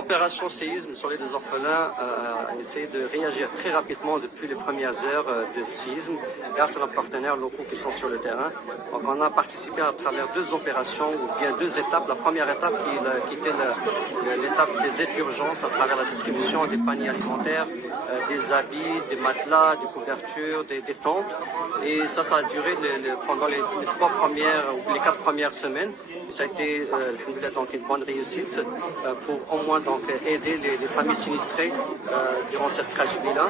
l'opération séisme sur les deux orphelins a essayé de réagir très rapidement depuis les premières heures du séisme grâce à nos partenaires locaux qui sont sur le terrain. Donc on a participé à travers deux opérations ou bien deux étapes. La première étape qui était l'étape des aides d'urgence à travers la distribution des paniers alimentaires, des habits, des matelas, des couvertures, des tentes. Et ça a duré pendant les 4 premières semaines. Ça a été donc une bonne réussite pour au moins donc aider les familles sinistrées durant cette tragédie-là.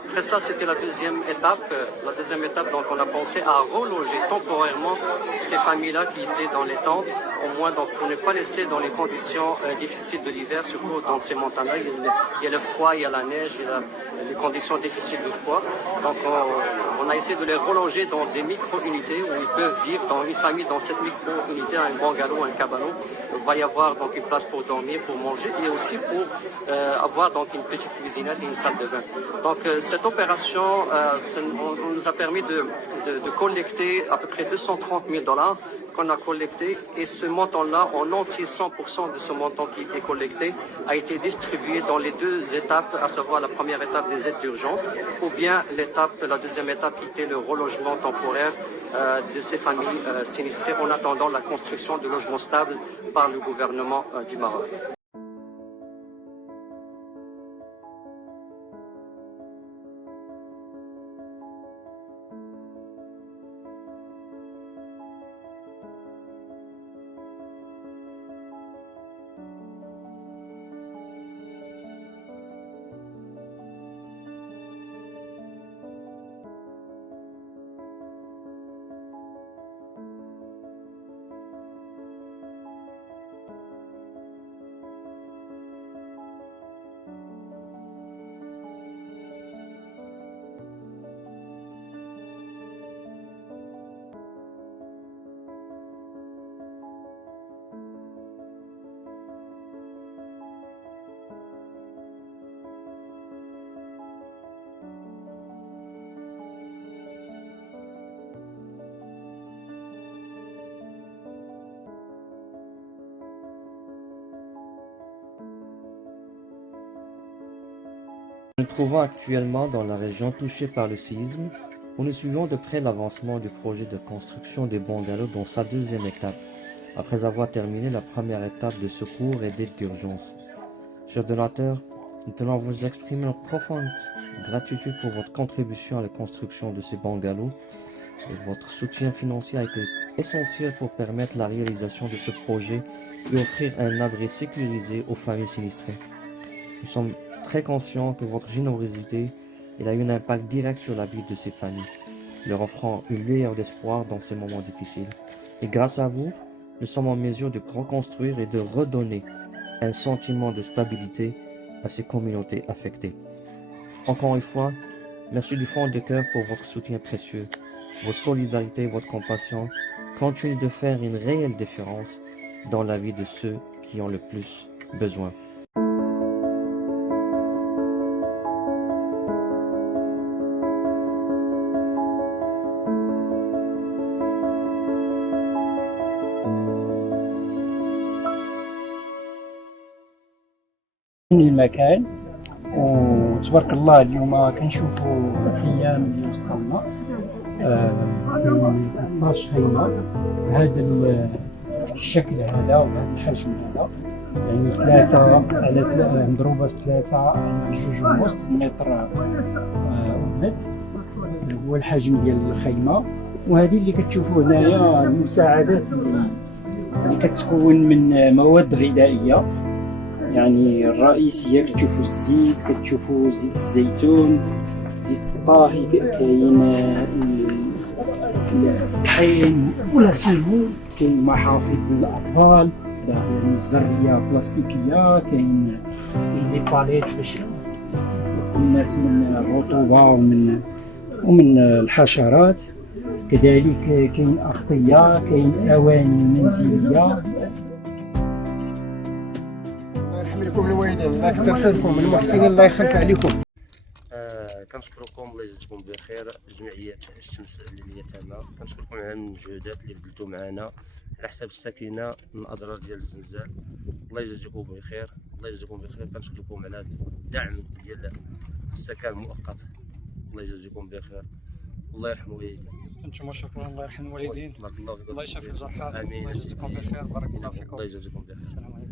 Après ça, c'était la deuxième étape. La deuxième étape, donc, on a pensé à reloger temporairement ces familles-là qui étaient dans les tentes, au moins donc pour ne pas laisser dans les conditions difficiles de l'hiver, surtout dans ces montagnes-là. Il y a le froid, il y a la neige, il y a les conditions difficiles du froid. Donc, on a essayé de les reloger dans des micro-unités où ils peuvent vivre dans une famille, dans cette micro-unité, un bungalow, un cabanon. Il va y avoir donc une place pour dormir, pour manger et aussi pour avoir donc une petite cuisinette et une salle de bain. Donc, cette opération nous a permis de collecter à peu près 230 000 $ qu'on a collecté et ce montant-là, en entier 100% de ce montant qui a été collecté, a été distribué dans les deux étapes, à savoir la première étape des aides d'urgence ou bien la deuxième étape qui était le relogement temporaire de ces familles sinistrées en attendant la construction de logements stables par le gouvernement du Maroc. Nous nous trouvons actuellement dans la région touchée par le séisme, où nous suivons de près l'avancement du projet de construction des bungalows dans sa deuxième étape, après avoir terminé la première étape de secours et d'aide d'urgence. Chers donateurs, nous tenons à vous exprimer notre profonde gratitude pour votre contribution à la construction de ces bungalows et votre soutien financier a été essentiel pour permettre la réalisation de ce projet et offrir un abri sécurisé aux familles sinistrées. Nous sommes très conscients que votre générosité a eu un impact direct sur la vie de ces familles, leur offrant une lueur d'espoir dans ces moments difficiles. Et grâce à vous, nous sommes en mesure de reconstruire et de redonner un sentiment de stabilité à ces communautés affectées. Encore une fois, merci du fond de cœur pour votre soutien précieux. Votre solidarité et votre compassion continuent de faire une réelle différence dans la vie de ceux qui ont le plus besoin. المكان وتبارك الله اليوم كنشوفوا خيام اللي وصلنا كاين 12 خيمه بهذا الشكل هذا وبهذا الحجم هذا، يعني 3 على مضروبه في 3 على 2.5 متر ونص هو الحجم ديال الخيمه. وهذه اللي كتشوفوا هنايا المساعدات اللي كتكون من مواد غذائيه، يعني الرئيسية كتشوفوا الزيت، كتشوفوا زيت الزيتون، زيت الطاهي، كاين الطحين ولا سمو، كاين محافظ للأطفال، يعني الزرية بلاستيكية، كاين لي باليت باش يحموا الناس من الرطوبة ومن الحشرات. كذلك كاين أغطية، كاين أواني منزلية. يحملكم الوالدين، الله يكثر خيركم، المحسنين الله يخلف عليكم. كنشكركم الله يجزيكم بخير جمعية الشمس لليتامى، كنشكركم على المجهودات اللي بذلتوا معنا على حساب السكينة من الأضرار ديال الزلزال. الله يجزيكم بخير. الله يجزيكم بخير. كنشكركم على هذا الدعم ديال السكن المؤقت. الله يجزيكم بخير والله يرحم والديكم. انتم شكرا، الله يرحم الوالدين، بارك الله فيكم. الله يشفي الجرحى، امين. الله يجزيكم بخير، بارك الله فيكم. الله يجزيكم بخير. السلام عليكم.